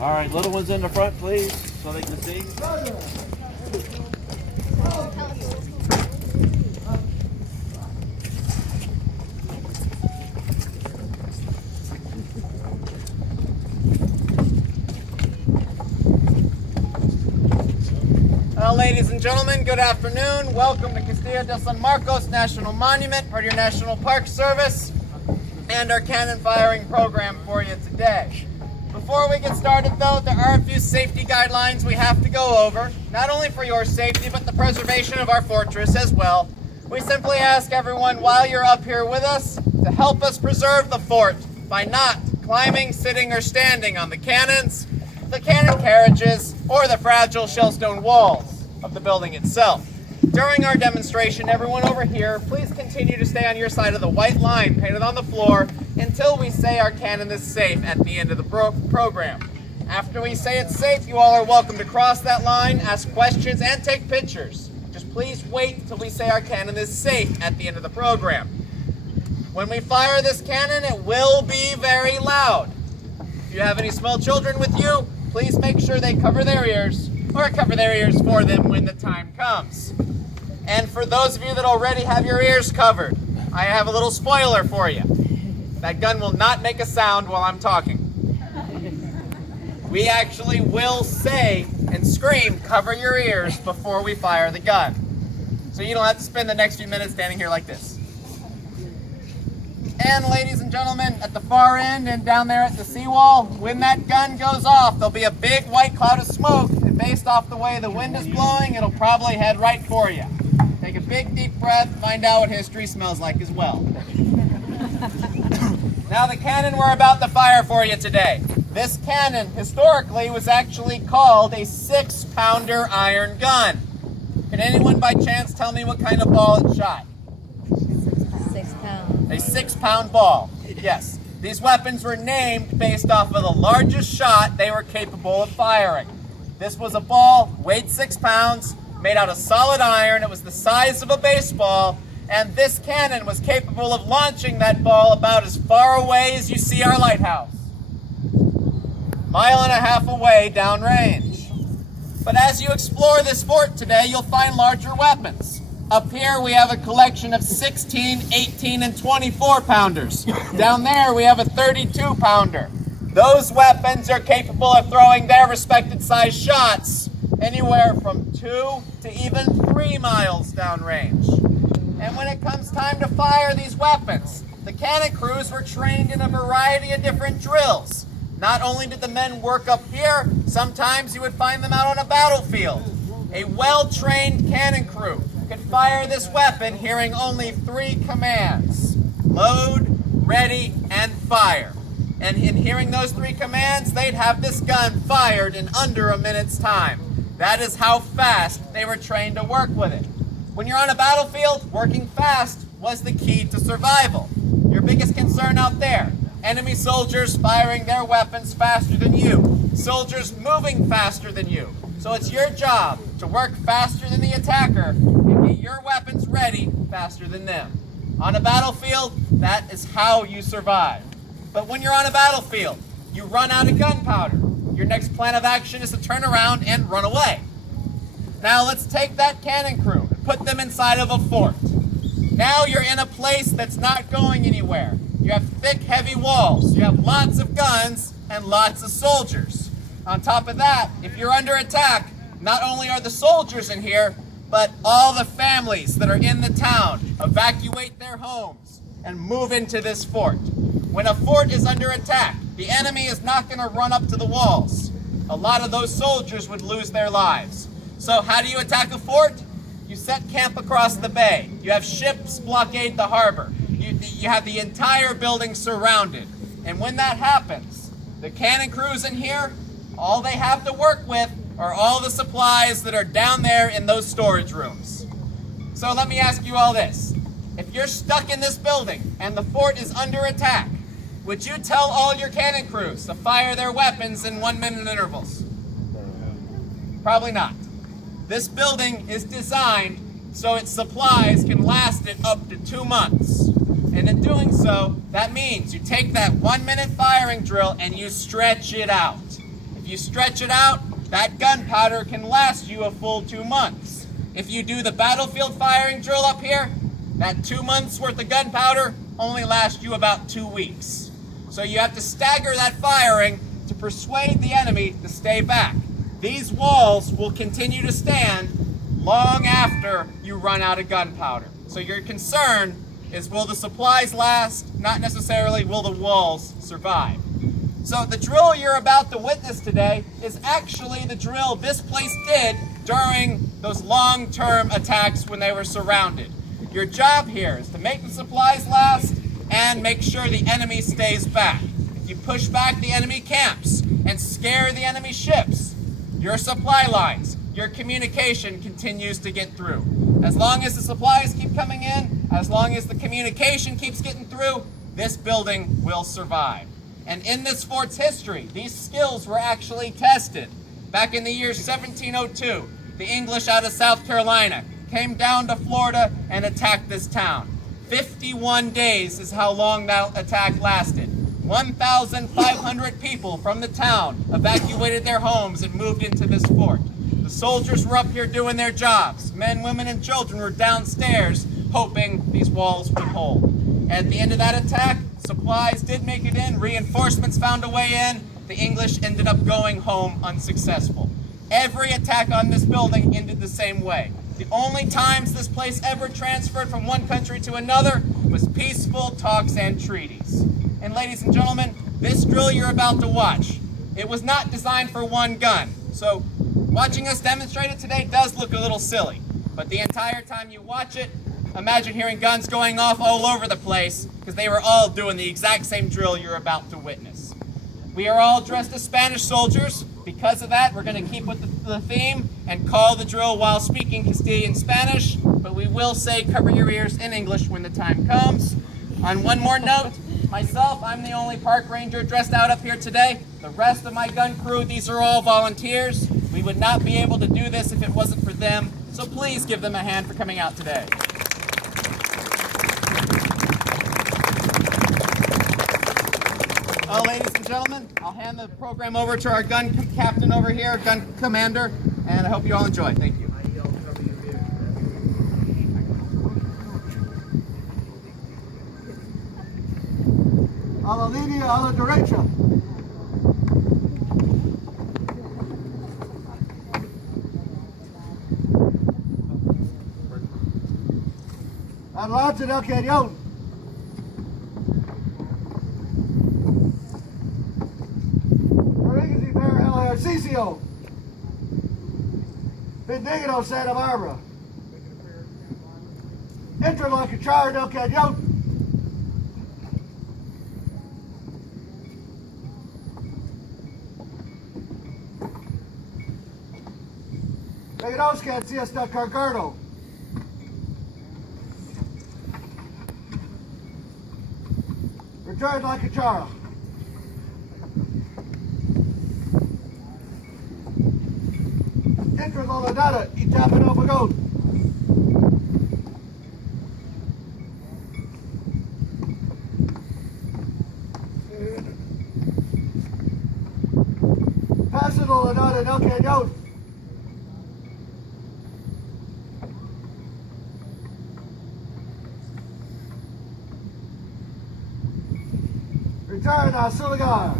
All right, little ones in the front, please, so they can see. Well, ladies and gentlemen, good afternoon. Welcome to Castillo de San Marcos National Monument, part of your National Park Service, and our cannon firing program for you today. Before we get started, though, there are a few safety guidelines we have to go over, not only for your safety, but the preservation of our fortress as well. We simply ask everyone, while you're up here with us, to help us preserve the fort by not climbing, sitting, or standing on the cannons, the cannon carriages, or the fragile shellstone walls of the building itself. During our demonstration, everyone over here, please continue to stay on your side of the white line painted on the floor until we say our cannon is safe at the end of the program. After we say it's safe, you all are welcome to cross that line, ask questions, and take pictures. Just please wait until we say our cannon is safe at the end of the program. When we fire this cannon, it will be very loud. If you have any small children with you, please make sure they cover their ears, or cover their ears for them when the time comes. And for those of you that already have your ears covered, I have a little spoiler for you. That gun will not make a sound while I'm talking. We actually will say and scream, "Cover your ears," before we fire the gun. So you don't have to spend the next few minutes standing here like this. And ladies and gentlemen, at the far end and down there at the seawall, when that gun goes off, there'll be a big white cloud of smoke, and based off the way the wind is blowing, it'll probably head right for you. Take a big deep breath, find out what history smells like as well. Now the cannon we're about to fire for you today. This cannon, historically, was actually called a 6-pounder iron gun. Can anyone by chance tell me what kind of ball it shot? 6 pounds. A 6-pound ball. Yes. These weapons were named based off of the largest shot they were capable of firing. This was a ball, weighed 6 pounds, made out of solid iron. It was the size of a baseball, and this cannon was capable of launching that ball about as far away as you see our lighthouse. 1.5 miles away downrange. But as you explore this fort today, you'll find larger weapons. Up here we have a collection of 16, 18, and 24 pounders. Down there we have a 32 pounder. Those weapons are capable of throwing their respected size shots anywhere from 2 to even 3 miles downrange. And when it comes time to fire these weapons, the cannon crews were trained in a variety of different drills. Not only did the men work up here, sometimes you would find them out on a battlefield. A well-trained cannon crew could fire this weapon hearing only 3 commands: load, ready, and fire. And in hearing those 3 commands, they'd have this gun fired in under a minute's time. That is how fast they were trained to work with it. When you're on a battlefield, working fast was the key to survival. Your biggest concern out there: enemy soldiers firing their weapons faster than you, soldiers moving faster than you. So it's your job to work faster than the attacker and get your weapons ready faster than them. On a battlefield, that is how you survive. But when you're on a battlefield, you run out of gunpowder. Your next plan of action is to turn around and run away. Now let's take that cannon crew and put them inside of a fort. Now you're in a place that's not going anywhere. You have thick, heavy walls. You have lots of guns and lots of soldiers. On top of that, if you're under attack, not only are the soldiers in here, but all the families that are in the town evacuate their homes and move into this fort. When a fort is under attack, the enemy is not going to run up to the walls. A lot of those soldiers would lose their lives. So how do you attack a fort? You set camp across the bay. You have ships blockade the harbor. You have the entire building surrounded. And when that happens, the cannon crews in here, all they have to work with are all the supplies that are down there in those storage rooms. So let me ask you all this. If you're stuck in this building and the fort is under attack, would you tell all your cannon crews to fire their weapons in 1-minute intervals? Probably not. This building is designed so its supplies can last it up to 2 months. And And in doing so, that means you take that 1-minute firing drill and you stretch it out. If you stretch it out, that gunpowder can last you a full 2 months. If you do the battlefield firing drill up here, that 2 months worth of gunpowder only lasts you about 2 weeks. So you have to stagger that firing to persuade the enemy to stay back. These walls will continue to stand long after you run out of gunpowder. So your concern is, will the supplies last? Not necessarily will the walls survive. So the drill you're about to witness today is actually the drill this place did during those long-term attacks when they were surrounded. Your job here is to make the supplies last and make sure the enemy stays back. If you push back the enemy camps and scare the enemy ships, your supply lines, your communication continues to get through. As long as the supplies keep coming in, as long as the communication keeps getting through, this building will survive. And in this fort's history, these skills were actually tested. Back in the year 1702, the English out of South Carolina came down to Florida and attacked this town. 51 days is how long that attack lasted. 1,500 people from the town evacuated their homes and moved into this fort. The soldiers were up here doing their jobs. Men, women, and children were downstairs hoping these walls would hold. At the end of that attack, supplies did make it in, reinforcements found a way in. The English ended up going home unsuccessful. Every attack on this building ended the same way. The only times this place ever transferred from one country to another was peaceful talks and treaties. And ladies and gentlemen, this drill you're about to watch, it was not designed for one gun. So watching us demonstrate it today does look a little silly. But the entire time you watch it, imagine hearing guns going off all over the place because they were all doing the exact same drill you're about to witness. We are all dressed as Spanish soldiers. Because of that, we're going to keep with the theme and call the drill while speaking Castilian Spanish, but we will say cover your ears in English when the time comes. On one more note, myself, I'm the only park ranger dressed out up here today. The rest of my gun crew, these are all volunteers. We would not be able to do this if it wasn't for them, so please give them a hand for coming out today. Well, ladies and gentlemen, I'll hand the program over to our gun captain over here, gun commander, and I hope you all enjoy. Thank you. A la línea, a la derecha. Adelante del cañón. Ejercicio. Bendigo Santa Barbara. Entra la cuchara del cañón. Pegados que así está cargado. Return la cuchara. Entra la nada y tapa el apagón. Pasa la nada en el cañón. Return a su lugar.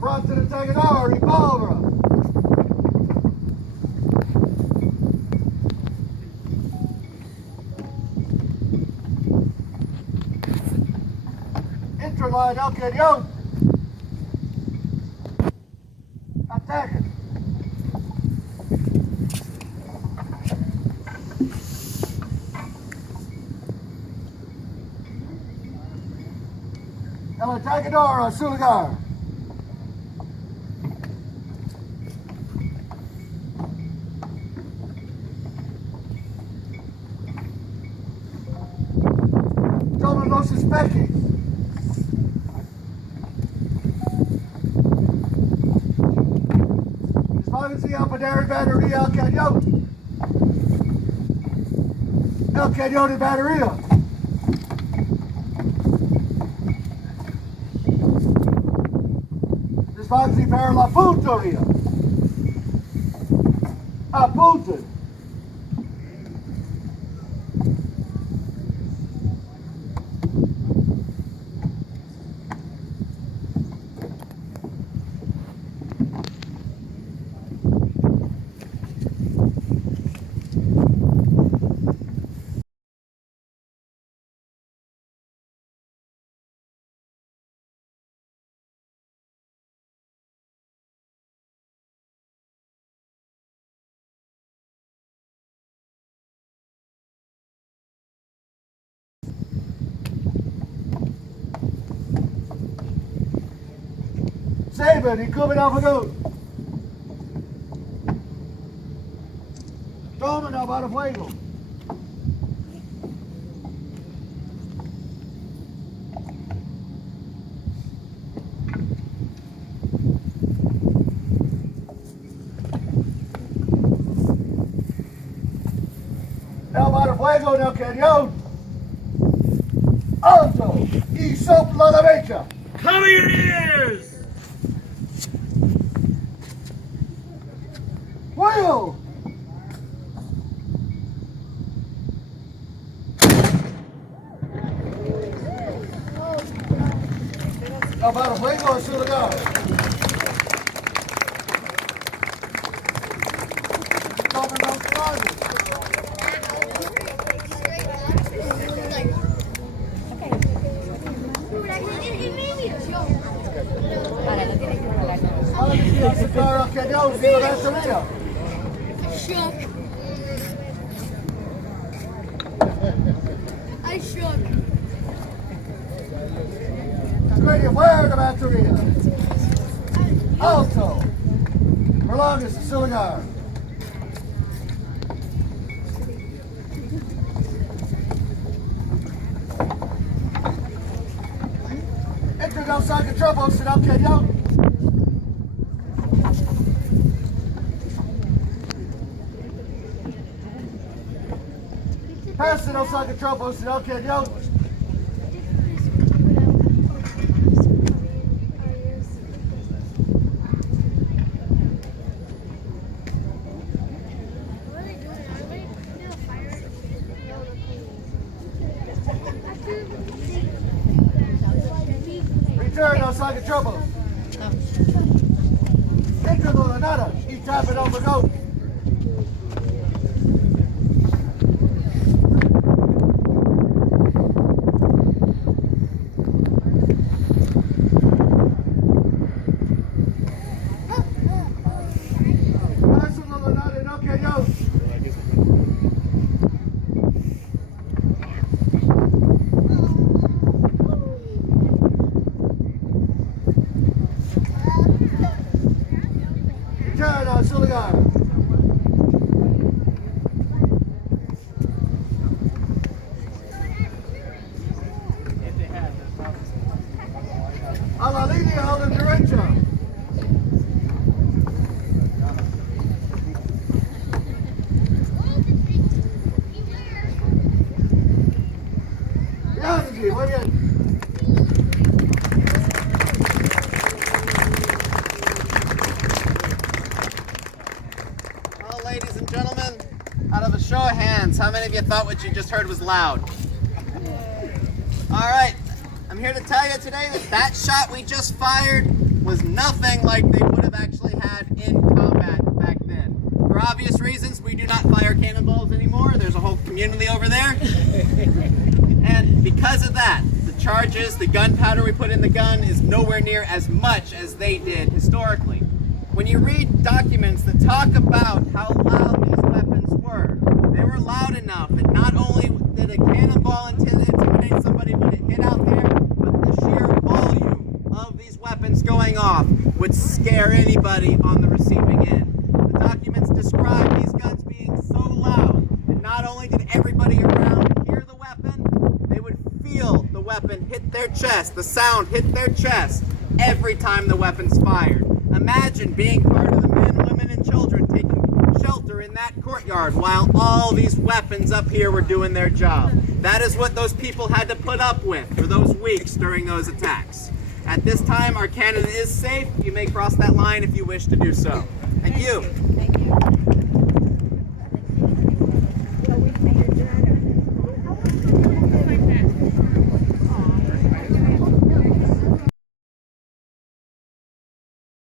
Pronto to take it over, revolver. Intraline, okay, yo. Attack it. El atacador a su lugar. Los suspectos. Dispárense Línea Padre Battería El Cañón. El Cañón de Battería. Despazi per la puntería. Apunten. Saben, y comen al fuego. Tomen al bar fuego. El bar fuego del cañón. Alto y sopla la derecha. Cover your ears! Fuego. El bar fuego en su lugar. Tomen los planes. Ahora lo tienes que pagar. Sacar el cañón y la batería. Shook. I shook. Ready, where the batería. Alto. Prolongas en su lugar. Entre no saca trouble, será el cañón. Pase no saca trouble, será el cañón. Return no saca trouble. Entre no nada y tap it on the go. Turn on su lugar. A la línea a la derecha. Ya, sí, muy bien. Well, ladies and gentlemen, out of a show of hands, how many of you thought what you just heard was loud? All right, I'm here to tell you today that that shot we just fired was nothing like they would have actually had in combat back then. For obvious reasons, we do not fire cannonballs anymore. There's a whole community over there. And because of that, the charges, the gunpowder we put in the gun is nowhere near as much as they did historically. When you read documents that talk about how loud these weapons were, they were loud enough that not only did a cannonball intimidate somebody when it hit out there, but the sheer volume of these weapons going off would scare anybody on the receiving end. The documents describe these guns being so loud that not only did everybody around hear the weapon, they would feel the weapon hit their chest, the sound hit their chest, every time the weapon's fired. Imagine being part of the men, women, and children taking shelter in that courtyard while all these weapons up here were doing their job. That is what those people had to put up with for those weeks during those attacks. At this time, our cannon is safe. You may cross that line if you wish to do so. Thank you. Thank you.